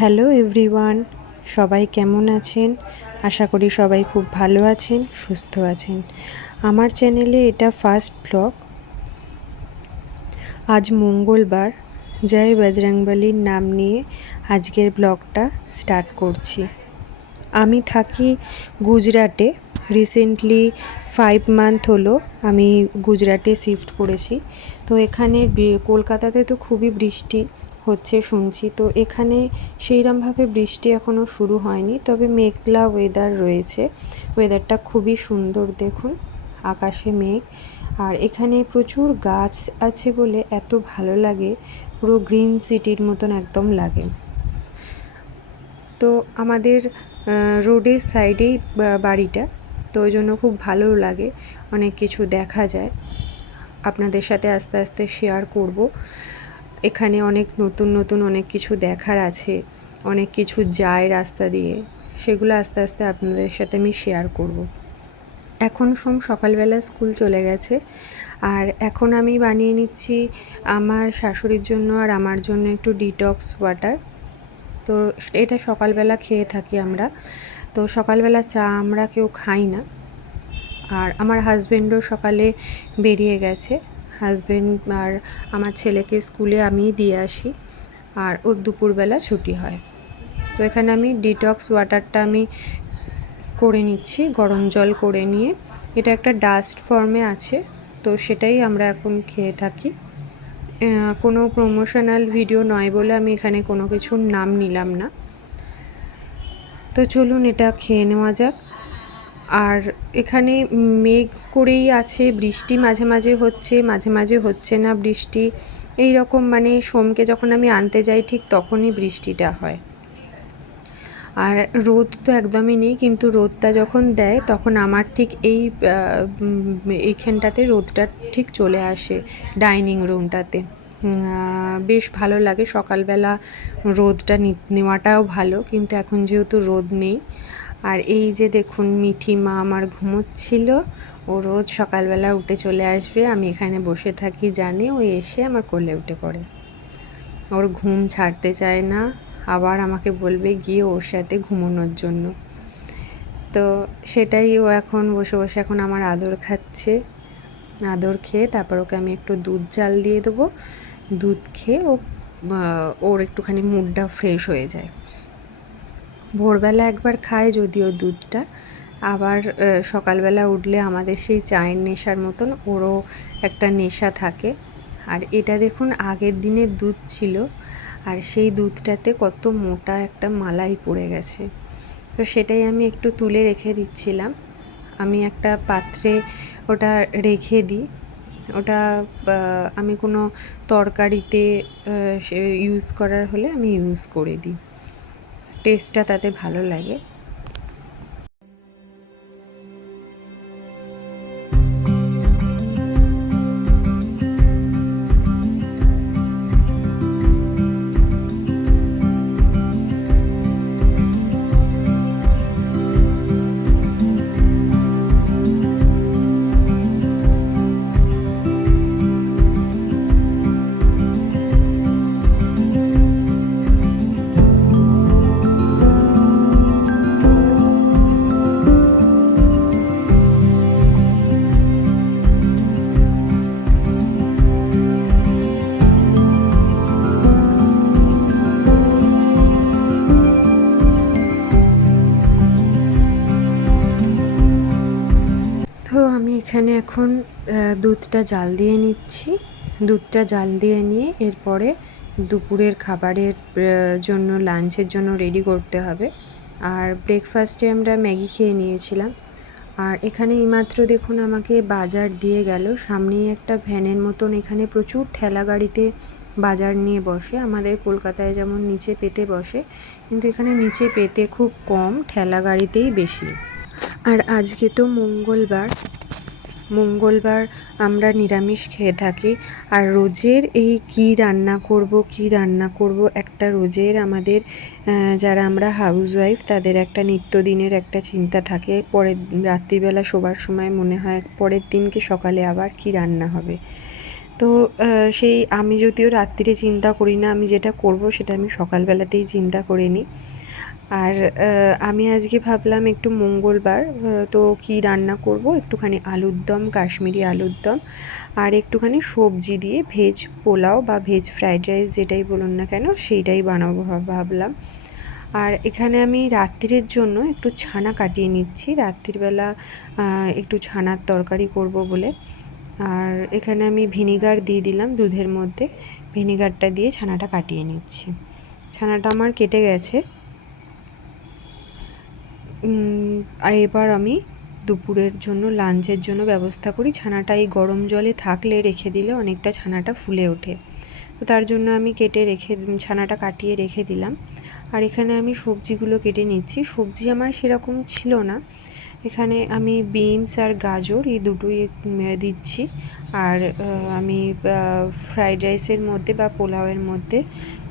Hello everyone, সবাই কেমন আছেন? আশা করি সবাই খুব ভালো আছেন, সুস্থ আছেন। আমার চ্যানেলে এটা ফার্স্ট ব্লগ। আজ মঙ্গলবার, জয় বজরংবলীর নাম নিয়ে আজকের ব্লগটা স্টার্ট করছি। আমি থাকি গুজরাটে। রিসেন্টলি 5 মান্থ হলো আমি গুজরাটে শিফট করেছি। তো এখানে কলকাতাতে তো খুবই বৃষ্টি হচ্ছে শুনছি। তো এখানে সেইরকমভাবে বৃষ্টি এখনও শুরু হয়নি, তবে মেঘলা ওয়েদার রয়েছে। ওয়েদারটা খুবই সুন্দর, দেখুন আকাশে মেঘ। আর এখানে প্রচুর গাছ আছে বলে এত ভালো লাগে, পুরো গ্রিন সিটির মতন একদম লাগে। তো আমাদের রোডের সাইডেই বাড়িটা, তো ওই জন্য খুব ভালো লাগে, অনেক কিছু দেখা যায়। আপনাদের সাথে আস্তে আস্তে শেয়ার করব। এখানে অনেক নতুন নতুন অনেক কিছু দেখার আছে, অনেক কিছু যায় রাস্তা দিয়ে, সেগুলো আস্তে আস্তে আপনাদের সাথে আমি শেয়ার করব। এখন সকালবেলা স্কুল চলে গেছে, আর এখন আমি বানিয়ে নিচ্ছি আমার শাশুড়ির জন্য আর আমার জন্য একটু ডিটক্স ওয়াটার। তো এটা সকালবেলা খেয়ে থাকি আমরা। তো সকালবেলা চা আমরা কেউ খাই না। আর আমার হাজব্যান্ডও সকালে বেরিয়ে গেছে। হাজব্যান্ড আর আমার ছেলেকে স্কুলে আমিই দিয়ে আসি, আর ওর দুপুরবেলা ছুটি হয়। তো এখানে আমি ডিটক্স ওয়াটারটা আমি করে নিচ্ছি, গরম জল করে নিয়ে। এটা একটা ডাস্ট ফর্মে আছে, তো সেটাই আমরা এখন খেয়ে থাকি। কোনো প্রমোশনাল ভিডিও নয় বলে আমি এখানে কোনো কিছুর নাম নিলাম না। তো চলুন এটা খেয়ে নেওয়া যাক। আর এখানে মেঘ করেই আছে, বৃষ্টি মাঝে মাঝে হচ্ছে, মাঝে মাঝে হচ্ছে না বৃষ্টি, এই রকম। মানে সোমকে যখন আমি আনতে যাই ঠিক তখনই বৃষ্টিটা হয়। আর রোদ তো একদমই নেই, কিন্তু রোদটা যখন দেয় তখন আমার ঠিক এইখানটাতে রোদটা ঠিক চলে আসে, ডাইনিং রুমটাতে। বেশ ভালো লাগে সকালবেলা রোদটা নেওয়াটাও ভালো, কিন্তু এখন যেহেতু রোদ নেই। আর এই যে দেখুন, মিঠি মা আমার ঘুমোচ্ছিল, ও রোজ সকালবেলা উঠে চলে আসবে, আমি এখানে বসে থাকি জানে, ও এসে আমার কোলে উঠে পড়ে। ওর ঘুম ছাড়তে চায় না, আবার আমাকে বলবে গিয়ে ওর সাথে ঘুমানোর জন্য। তো সেটাই, ও এখন বসে বসে এখন আমার আদর খাচ্ছে। আদর খেয়ে তারপর ওকে আমি একটু দুধ জাল দিয়ে দেবো। দুধ খেয়ে ওর একটুখানি মুডটা ফ্রেশ হয়ে যায়। ভোরবেলা একবার খায় যদিও দুধটা, আবার সকালবেলা উঠলে আমাদের সেই চায়ের নেশার মতন ওরও একটা নেশা থাকে। আর এটা দেখুন, আগের দিনের দুধ ছিল, আর সেই দুধটাতে কত মোটা একটা মালাই পড়ে গেছে। তো সেটাই আমি একটু তুলে রেখে দিচ্ছিলাম। আমি একটা পাত্রে ওটা রেখে দিই। ওটা আমি কোনো তরকারিতে ইউজ করার হলে আমি ইউজ করে দিই, টেস্টটা তাতে ভালো লাগে। তো আমি এখানে এখন দুধটা জাল দিয়ে নিচ্ছি। দুধটা জাল দিয়ে নিয়ে এরপরে দুপুরের খাবারের জন্য, লাঞ্চের জন্য রেডি করতে হবে। আর ব্রেকফাস্টে আমরা ম্যাগি খেয়ে নিয়েছিলাম। আর এখানে এইমাত্র দেখুন আমাকে বাজার দিয়ে গেল। সামনেই একটা ভ্যানের মতন, এখানে প্রচুর ঠেলা গাড়িতে বাজার নিয়ে বসে। আমাদের কলকাতায় যেমন নিচে পেতে বসে, কিন্তু এখানে নিচে পেতে খুব কম, ঠেলা গাড়িতেই বেশি। আর আজকে তো মঙ্গলবার আমরা নিরামিষ খেয়ে থাকি। আর রোজের এই কী রান্না করব একটা রোজের আমাদের যারা আমরা হাউসওয়াইফ তাদের একটা নিত্যদিনের একটা চিন্তা থাকে। রাত্রিবেলা শোবার সময় মনে হয় পরের দিন কি সকালে আবার কি রান্না হবে। তো সেই আমি যদিও রাত্রিরে চিন্তা করি না, আমি যেটা করব সেটা আমি সকালবেলাতেই চিন্তা করে নিই। আর আমি আজকে ভাবলাম একটু মঙ্গলবার, তো কি রান্না করব, একটুখানি আলুর দম, কাশ্মীরি আলুর দম আর একটুখানি সবজি দিয়ে ভেজ পোলাও বা ভেজ ফ্রাইড রাইস যেটাই বলুন না কেন সেইটাই বানাবো ভাবলাম। আর এখানে আমি রাত্রিরের জন্য একটু ছানা কাটিয়ে নিচ্ছি, রাত্রিবেলা একটু ছানার তরকারি করব বলে। আর এখানে আমি ভিনিগার দিয়ে দিলাম দুধের মধ্যে, ভিনিগারটা দিয়ে ছানাটা কাটিয়ে নিচ্ছি। ছানাটা আমার কেটে গেছে। আর এবার আমি দুপুরের জন্য লাঞ্চের জন্য ব্যবস্থা করি। ছানাটা এই গরম জলে থাকলে রেখে দিলে অনেকটা ছানাটা ফুলে ওঠে, তো তার জন্য আমি ছানাটা কাটিয়ে রেখে দিলাম। আর এখানে আমি সবজিগুলো কেটে নিচ্ছি। সবজি আমার সেরকম ছিল না, এখানে আমি বিনস আর গাজর এই দুটোই দিচ্ছি। আর আমি ফ্রাইড রাইসের মধ্যে বা পোলাওয়ের মধ্যে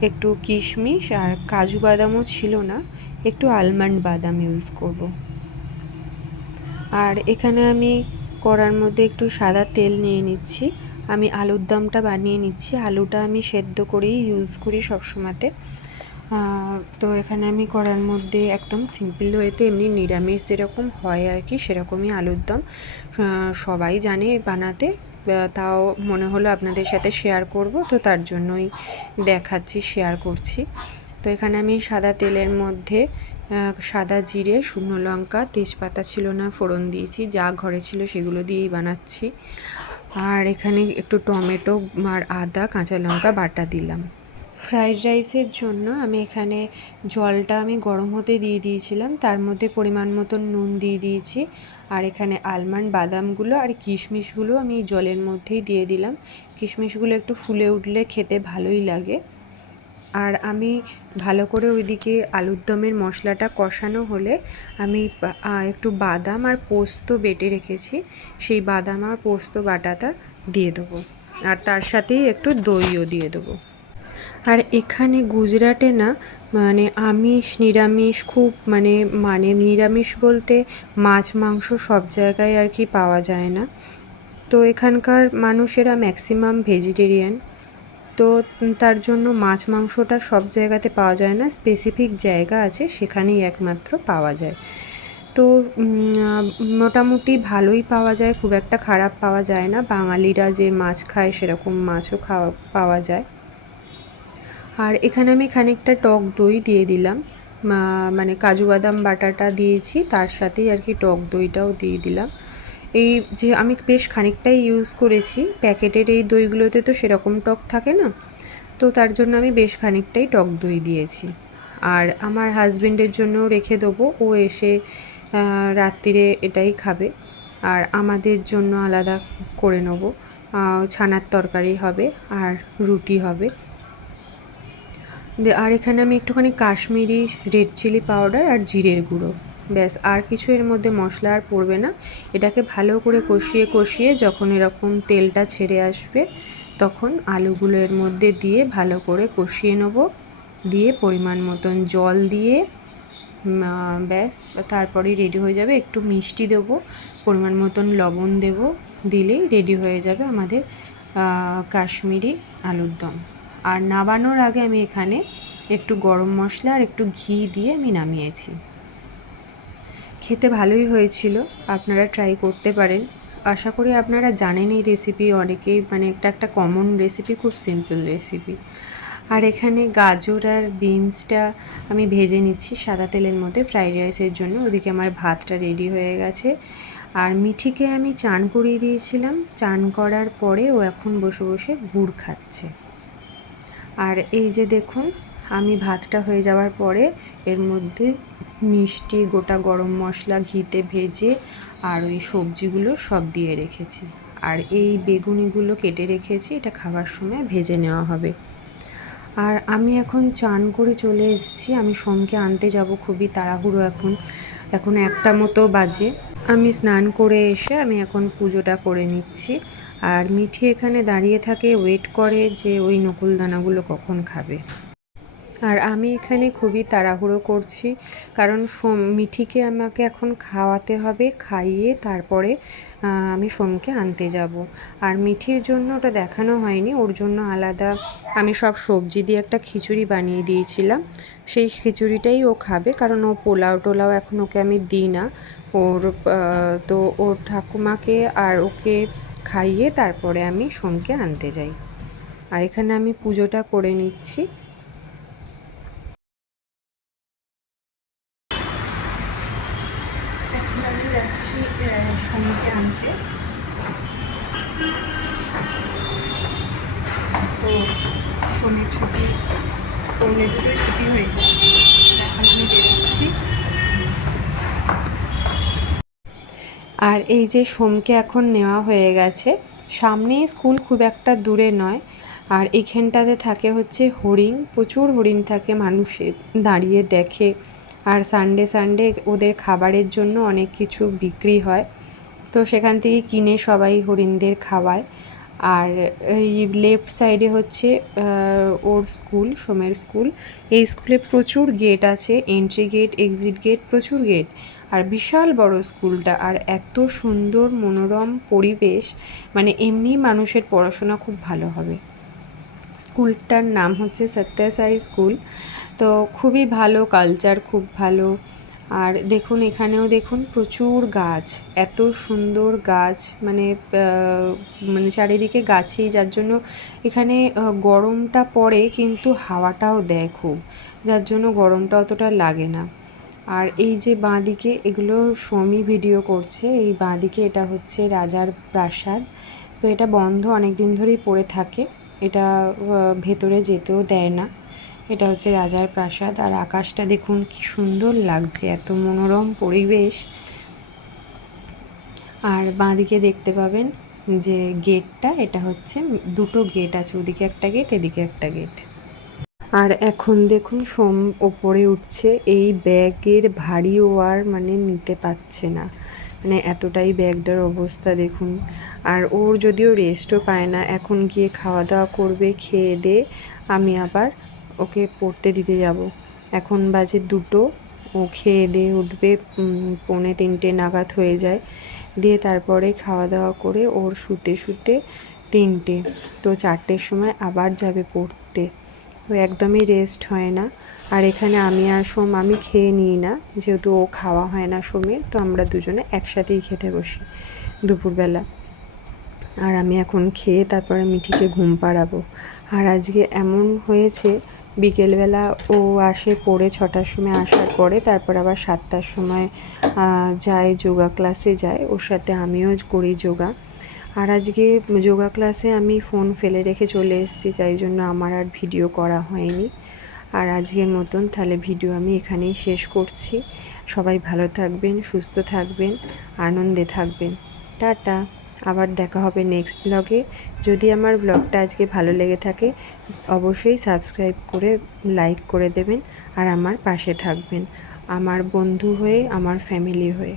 একটু কিশমিশ আর কাজু বাদামও ছিল না, একটু আলমন্ড বাদাম ইউজ করব। আর এখানে আমি কড়ার মধ্যে একটু সাদা তেল নিয়ে নিচ্ছি। আমি আলুর দমটা বানিয়ে নিচ্ছি। আলুটা আমি সেদ্ধ করেই ইউজ করি সবসময়তে। তো এখানে আমি কড়ার মধ্যে একদম সিম্পল ওয়েতে এমনি নিরামিষ যেরকম হয় আর কি সেরকমই আলুর দম সবাই জানে বানাতে, তাও মনে হলো আপনাদের সাথে শেয়ার করব, তো তার জন্যই দেখাচ্ছি, শেয়ার করছি। তো এখানে আমি সাদা তেলের মধ্যে সাদা জিরে, শুকনো লঙ্কা, তেজপাতা ছিল না ফোড়ন দিয়েছি, যা ঘরে ছিল সেগুলো দিয়েই বানাচ্ছি। আর এখানে একটু টমেটো আর আদা কাঁচা লঙ্কা বাটা দিলাম। ফ্রাইড রাইসের জন্য আমি এখানে জলটা আমি গরম হতে দিয়ে দিয়েছিলাম, তার মধ্যে পরিমাণ মতন নুন দিয়ে দিয়েছি। আর এখানে আলমন্ড বাদামগুলো আর কিশমিশগুলো আমি জলের মধ্যেই দিয়ে দিলাম। কিশমিশগুলো একটু ফুলে উঠলে খেতে ভালোই লাগে। আর আমি ভালো করে ওইদিকে আলুর দমের মশলাটা কষানো হলে আমি একটু বাদাম আর পোস্ত বেটে রেখেছি, সেই বাদাম আর পোস্ত বাটাটা দিয়ে দেবো। আর তার সাথেই একটু দইও দিয়ে দেবো। আর এখানে গুজরাটে না মানে আমিষ নিরামিষ খুব মানে নিরামিষ বলতে মাছ মাংস সব জায়গায় আর কি পাওয়া যায় না। তো এখানকার মানুষেরা ম্যাক্সিমাম ভেজিটেরিয়ান, তো তার জন্য মাছ মাংসটা সব জায়গাতে পাওয়া যায় না, স্পেসিফিক জায়গা আছে সেখানেই একমাত্র পাওয়া যায়। তো মোটামুটি ভালোই পাওয়া যায়, খুব একটা খারাপ পাওয়া যায় না। বাঙালিরা যে মাছ খায় সেরকম মাছও পাওয়া যায়। আর এখানে আমি খানিকটা টক দই দিয়ে দিলাম, মানে কাজু বাদাম বাটাটা দিয়েছি তার সাথেই আর কি টক দইটাও দিয়ে দিলাম। এই যে আমি বেশ খানিকটাই ইউজ করেছি, প্যাকেটের এই দইগুলোতে তো সেরকম টক থাকে না, তো তার জন্য আমি বেশ খানিকটাই টক দই দিয়েছি। আর আমার হাজবেন্ডের জন্যও রেখে দেবো, ও এসে রাত্রিরে এটাই খাবে। আর আমাদের জন্য আলাদা করে নেবো, ছানার তরকারি হবে আর রুটি হবে। আর এখানে আমি একটুখানি কাশ্মীরি রেড চিলি পাউডার আর জিরের গুঁড়ো, ব্যাস, আর কিছু এর মধ্যে মশলা আর পড়বে না। এটাকে ভালো করে কষিয়ে কষিয়ে যখন এরকম তেলটা ছেড়ে আসবে তখন আলুগুলো এর মধ্যে দিয়ে ভালো করে কষিয়ে নেবো, দিয়ে পরিমাণ মতন জল দিয়ে ব্যাস, তারপরেই রেডি হয়ে যাবে। একটু মিষ্টি দেবো, পরিমাণ মতন লবণ দেবো, দিলেই রেডি হয়ে যাবে আমাদের কাশ্মীরি আলুর দম। আর নামানোর আগে আমি এখানে একটু গরম মশলা আর একটু ঘি দিয়ে আমি নামিয়েছি। খেতে ভালোই হয়েছিল, আপনারা ট্রাই করতে পারেন। আশা করি আপনারা জানেন এই রেসিপি, অনেকেই একটা কমন রেসিপি, খুব সিম্পল রেসিপি। আর এখানে গাজর আর বিনসটা আমি ভেজে নিচ্ছি সাদা তেলের মধ্যে ফ্রাইড রাইসের জন্য। ওদিকে আমার ভাতটা রেডি হয়ে গেছে। আর মিঠিকে আমি চান করিয়ে দিয়েছিলাম, চান করার পরে ও এখন বসে বসে গুড় খাচ্ছে। আর এই যে দেখুন, আমি ভাতটা হয়ে যাওয়ার পরে এর মধ্যে মিষ্টি, গোটা গরম মশলা ঘিতে ভেজে আর ওই সবজিগুলো সব দিয়ে রেখেছি। আর এই বেগুনিগুলো কেটে রেখেছি, এটা খাবার সময় ভেজে নেওয়া হবে। আর আমি এখন চান করে চলে এসেছি, আমি সোমকে আনতে যাব, খুবই তাড়াহুড়ো এখন 1টা মতো বাজে। আমি স্নান করে এসে আমি এখন পুজোটা করে নিচ্ছি। আর মিঠি এখানে দাঁড়িয়ে থাকে, ওয়েট করে যে ওই নকুলদানাগুলো কখন খাবে। আর আমি এখানে খুবই তাড়াহুড়ো করছি, কারণ মিঠিকে আমাকে এখন খাওয়াতে হবে, খাইয়ে তারপরে আমি সোমকে আনতে যাব। আর মিঠির জন্য ওটা দেখানো হয়নি, ওর জন্য আলাদা আমি সব সবজি দিয়ে একটা খিচুড়ি বানিয়ে দিয়েছিলাম। সেই খিচুড়িটাই ও খাবে, কারণ ও পোলাও টোলাও এখন ওকে আমি দিই না। ওর তো ওর ঠাকুমাকে আর ওকে খাইয়ে তারপরে আমি সোমকে আনতে যাই। আর এখানে আমি পুজোটা করে নিচ্ছি। আমি যাচ্ছি সোমকে আনতে। তো সোমের ছুটি পৌনে দুটোই ছুটি হয়ে যায়, এখন আমি বেরোচ্ছি। আর এই যে সোমকে এখন নেওয়া হয়ে গেছে, সামনেই স্কুল, খুব একটা দূরে নয়। আর এইখানটাতে থাকে হচ্ছে হরিণ, প্রচুর হরিণ থাকে, মানুষের দাঁড়িয়ে দেখে। আর সানডে সানডে ওদের খাবারের জন্য অনেক কিছু বিক্রি হয়, তো সেখান থেকে কিনে সবাই হরিণদের খাওয়ায়। আর এই লেফট সাইডে হচ্ছে ওর স্কুল, সোমের স্কুল। এই স্কুলে প্রচুর গেট আছে, এন্ট্রি গেট, এক্সিট গেট, প্রচুর গেট। আর বিশাল বড় স্কুলটা, আর এত সুন্দর মনোরম পরিবেশ, মানে এমনি মানুষের পড়াশোনা খুব ভালো হবে। স্কুলটার নাম হচ্ছে সত্যসাই স্কুল। তো খুবই ভালো, কালচার খুব ভালো। আর দেখুন এখানেও দেখুন প্রচুর গাছ, এত সুন্দর গাছ, মানে মানে চারিদিকে গাছই, যার জন্য এখানে গরমটা পড়ে কিন্তু হাওয়াটাও দেয় খুব, যার জন্য গরমটা অতটা লাগে না। আর এই যে বাঁদিকে, এগুলো সোমই ভিডিও করছে, এই বাঁদিকে এটা হচ্ছে রাজার প্রাসাদ। তো এটা বন্ধ অনেক দিন ধরেই পড়ে থাকে, এটা ভেতরে যেতেও দেয় না। এটা হচ্ছে রাজার প্রাসাদ। আর আকাশটা দেখুন কি সুন্দর লাগছে, এত মনোরম পরিবেশ। আর বাঁদিকে দেখতে পাবেন যে গেটটা, এটা হচ্ছে দুটো গেট আছে, ওদিকে একটা গেট, এদিকে একটা গেট। আর এখন দেখুন সোম ওপরে উঠছে, এই ব্যাগের ভারী ও আর মানে নিতে পারছে না, মানে এতটাই ব্যাগটার অবস্থা দেখুন। আর ওর যদিও রেস্টও পায় না, এখন গিয়ে খাওয়া দাওয়া করবে, খেয়ে দিয়ে আমি আবার ওকে পড়তে দিতে যাব। এখন বাজে 2টো, ও খেয়ে দিয়ে উঠবে 2:45 নাগাদ হয়ে যায়, দিয়ে তারপরে খাওয়া দাওয়া করে ওর শুতে শুতে 3টে, তো 4টের সময় আবার যাবে পড়তে। তো একদমই রেস্ট হয় না। আর এখানে আমি আর সোম, আমি খেয়ে নিই না, যেহেতু ও খাওয়া হয় না সোমের, তো আমরা দুজনে একসাথেই খেতে বসি দুপুরবেলা। আর আমি এখন খেয়ে তারপরে মিঠিকে ঘুম পাড়াবো। আর আজকে এমন হয়েছে, বিকেলবেলা ও আসে পড়ে 6টার সময়, আসার পরে তারপর আবার 7টার সময় যায় যোগা ক্লাসে যায়, ওর সাথে আমিও করি যোগা। আর আজকে যোগা ক্লাসে আমি ফোন ফেলে রেখে চলে এসেছি, তাই জন্য আমার আর ভিডিও করা হয়নি। আর আজকের মতন তাহলে ভিডিও আমি এখানেই শেষ করছি। সবাই ভালো থাকবেন, সুস্থ থাকবেন, আনন্দে থাকবেন। টাটা। আবার দেখা হবে নেক্সট ব্লগে। যদি আমার ব্লগটা আজকে ভালো লেগে থাকে, অবশ্যই সাবস্ক্রাইব করে লাইক করে দেবেন, আর আমার পাশে থাকবেন, আমার বন্ধু হয়ে, আমার ফ্যামিলি হয়ে।